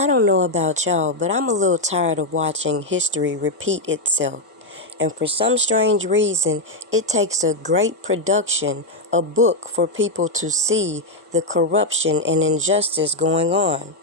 I don't know about y'all, but I'm a little tired of watching history repeat itself. And for some strange reason, it takes a great production, a book for people to see the corruption and injustice going on.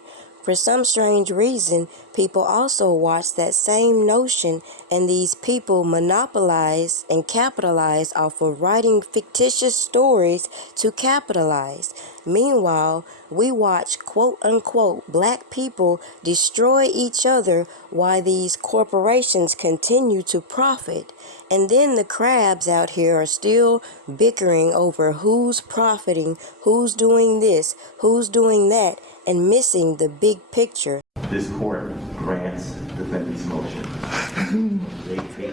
For some strange reason, people also watch that same notion, and these people monopolize and capitalize off of writing fictitious stories to capitalize. Meanwhile, we watch quote-unquote black people destroy each other while these corporations continue to profit. And then the crabs out here are still bickering over who's profiting, who's doing this, who's doing that, and missing the big picture. This court grants defendant's motion.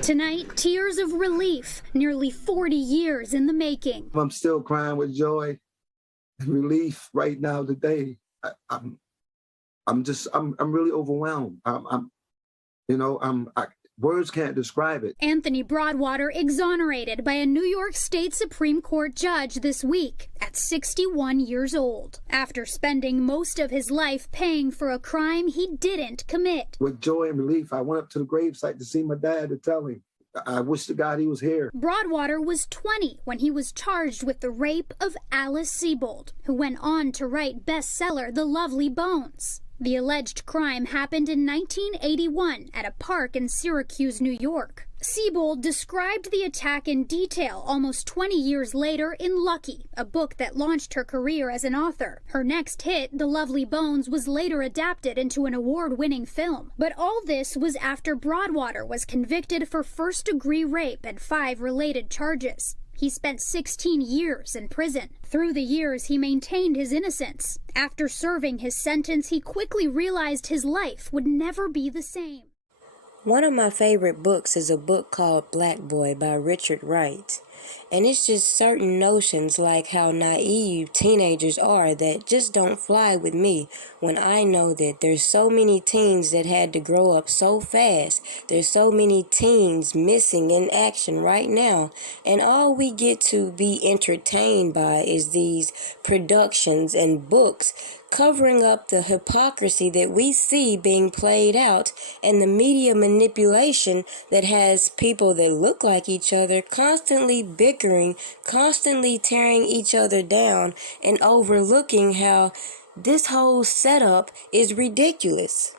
Tonight, tears of relief, nearly 40 years in the making. I'm still crying with joy and relief right now today. I'm really overwhelmed. Words can't describe it. Anthony Broadwater exonerated by a New York State Supreme Court judge this week at 61 years old, after spending most of his life paying for a crime he didn't commit. With joy and relief, I went up to the gravesite to see my dad to tell him. I wish to God he was here. Broadwater was 20 when he was charged with the rape of Alice Sebold, who went on to write bestseller The Lovely Bones. The alleged crime happened in 1981 at a park in Syracuse, New York. Sebold described the attack in detail almost 20 years later in Lucky, a book that launched her career as an author. Her next hit, The Lovely Bones, was later adapted into an award-winning film. But all this was after Broadwater was convicted for first-degree rape and 5 related charges. He spent 16 years in prison. Through the years, he maintained his innocence. After serving his sentence, he quickly realized his life would never be the same. One of my favorite books is a book called Black Boy by Richard Wright. And it's just certain notions like how naive teenagers are that just don't fly with me when I know that there's so many teens that had to grow up so fast. There's so many teens missing in action right now. And all we get to be entertained by is these productions and books covering up the hypocrisy that we see being played out and the media manipulation that has people that look like each other constantly bickering, constantly tearing each other down, and overlooking how this whole setup is ridiculous.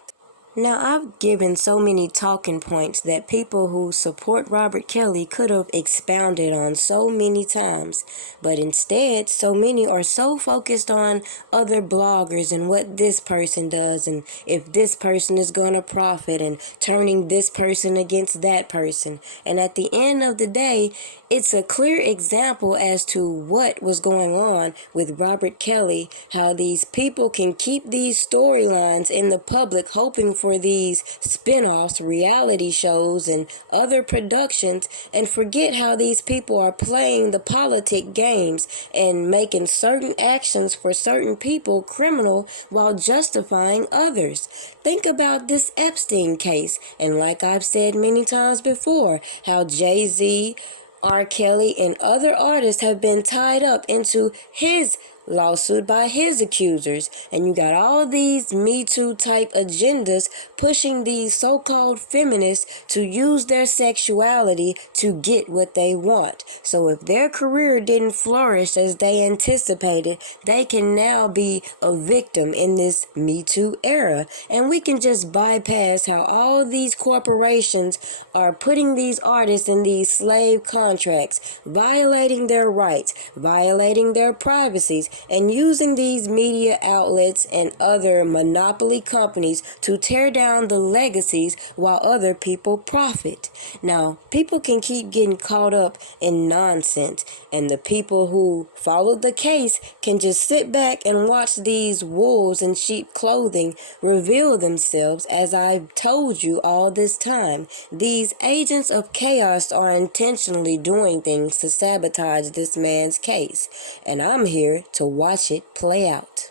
Now, I've given so many talking points that people who support Robert Kelly could have expounded on so many times, but instead, so many are so focused on other bloggers and what this person does and if this person is going to profit and turning this person against that person. And at the end of the day, it's a clear example as to what was going on with Robert Kelly, how these people can keep these storylines in the public hoping for these spin-offs, reality shows, and other productions, and forget how these people are playing the politic games and making certain actions for certain people criminal while justifying others. Think about this Epstein case, and like I've said many times before, how Jay-Z, R. Kelly, and other artists have been tied up into his lawsuit by his accusers, and you got all these Me Too type agendas pushing these so-called feminists to use their sexuality to get what they want. So if their career didn't flourish as they anticipated, they can now be a victim in this Me Too era, and we can just bypass how all these corporations are putting these artists in these slave contracts, violating their rights, violating their privacies, and using these media outlets and other monopoly companies to tear down the legacies while other people profit. Now, people can keep getting caught up in nonsense, and the people who followed the case can just sit back and watch these wolves in sheep clothing reveal themselves. As I've told you all this time, these agents of chaos are intentionally doing things to sabotage this man's case, and I'm here to watch it play out.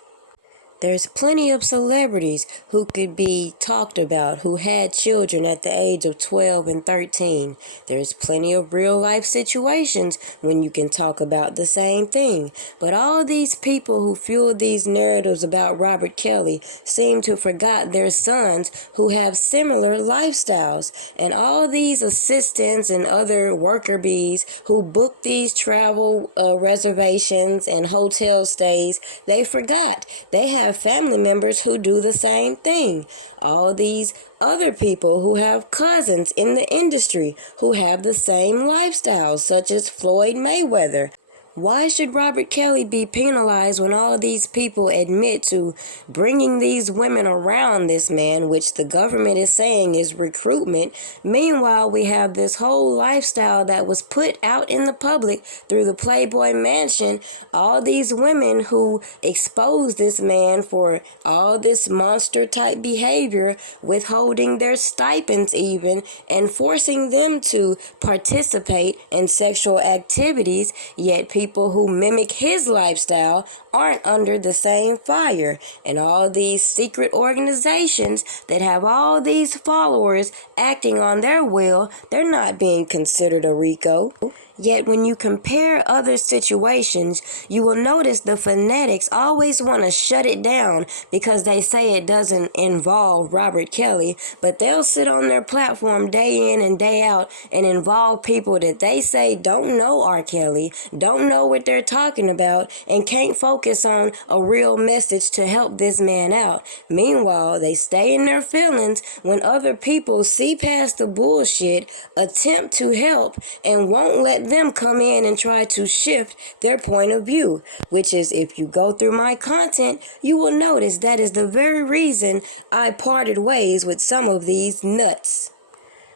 There's plenty of celebrities who could be talked about who had children at the age of 12 and 13. There's plenty of real life situations when you can talk about the same thing. But all these people who fuel these narratives about Robert Kelly seem to forget their sons who have similar lifestyles. And all these assistants and other worker bees who book these travel reservations and hotel stays, they forgot. They have family members who do the same thing. All these other people who have cousins in the industry who have the same lifestyles, such as Floyd Mayweather. Why should Robert Kelly be penalized when all these people admit to bringing these women around this man, which the government is saying is recruitment? Meanwhile, we have this whole lifestyle that was put out in the public through the Playboy Mansion. All these women who expose this man for all this monster type behavior, withholding their stipends even, and forcing them to participate in sexual activities, yet people who mimic his lifestyle aren't under the same fire. And all these secret organizations that have all these followers acting on their will, they're not being considered a RICO. Yet when you compare other situations, you will notice the fanatics always want to shut it down because they say it doesn't involve Robert Kelly, but they'll sit on their platform day in and day out and involve people that they say don't know R. Kelly, don't know what they're talking about, and can't focus on a real message to help this man out. Meanwhile, they stay in their feelings when other people see past the bullshit, attempt to help, and won't let them come in and try to shift their point of view, which is, if you go through my content, you will notice that is the very reason I parted ways with some of these nuts.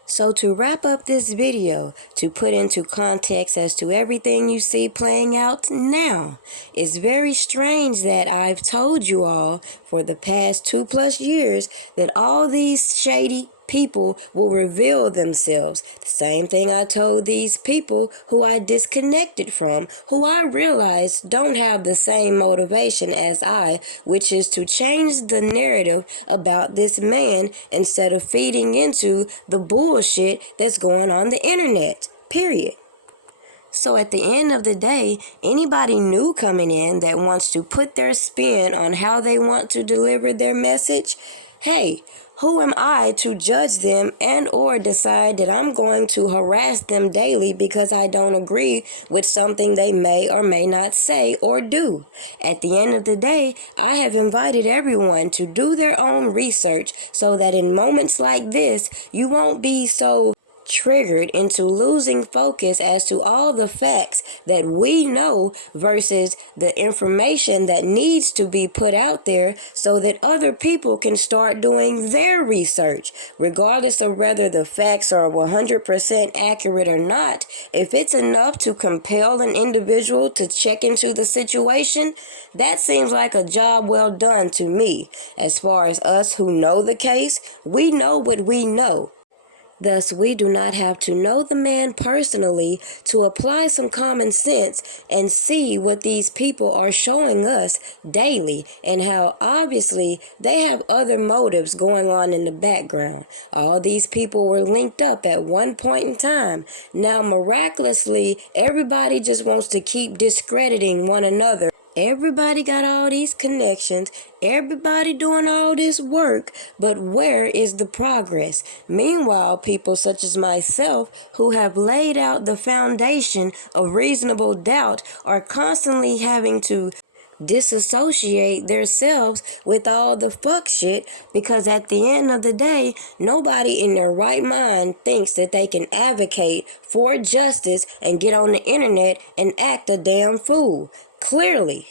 So to wrap up this video, to put into context as to everything you see playing out now, it's very strange that I've told you all for the past 2+ years that all these shady people will reveal themselves. The same thing I told these people who I disconnected from, who I realized don't have the same motivation as I, which is to change the narrative about this man instead of feeding into the bullshit that's going on the internet. Period. So at the end of the day, anybody new coming in that wants to put their spin on how they want to deliver their message, hey, who am I to judge them and or decide that I'm going to harass them daily because I don't agree with something they may or may not say or do? At the end of the day, I have invited everyone to do their own research so that in moments like this, you won't be so triggered into losing focus as to all the facts that we know versus the information that needs to be put out there so that other people can start doing their research. Regardless of whether the facts are 100% accurate or not, if it's enough to compel an individual to check into the situation, that seems like a job well done to me. As far as us who know the case, we know what we know. Thus, we do not have to know the man personally to apply some common sense and see what these people are showing us daily and how obviously they have other motives going on in the background. All these people were linked up at one point in time. Now, miraculously, everybody just wants to keep discrediting one another. Everybody got all these connections, everybody doing all this work, but where is the progress? Meanwhile, people such as myself who have laid out the foundation of reasonable doubt are constantly having to disassociate themselves with all the fuck shit because at the end of the day, nobody in their right mind thinks that they can advocate for justice and get on the internet and act a damn fool. Clearly.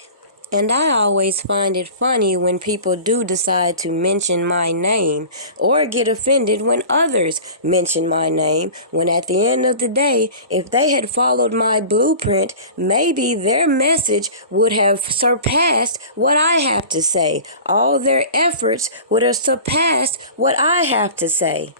And I always find it funny when people do decide to mention my name or get offended when others mention my name, when at the end of the day, if they had followed my blueprint, maybe their message would have surpassed what I have to say. All their efforts would have surpassed what I have to say.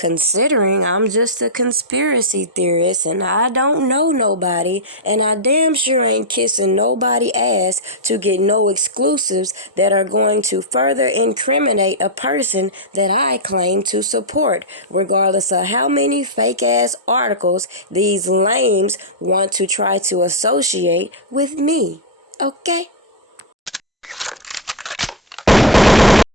considering I'm just a conspiracy theorist and I don't know nobody, and I damn sure ain't kissing nobody ass to get no exclusives that are going to further incriminate a person that I claim to support, regardless of how many fake ass articles these lames want to try to associate with me. Okay?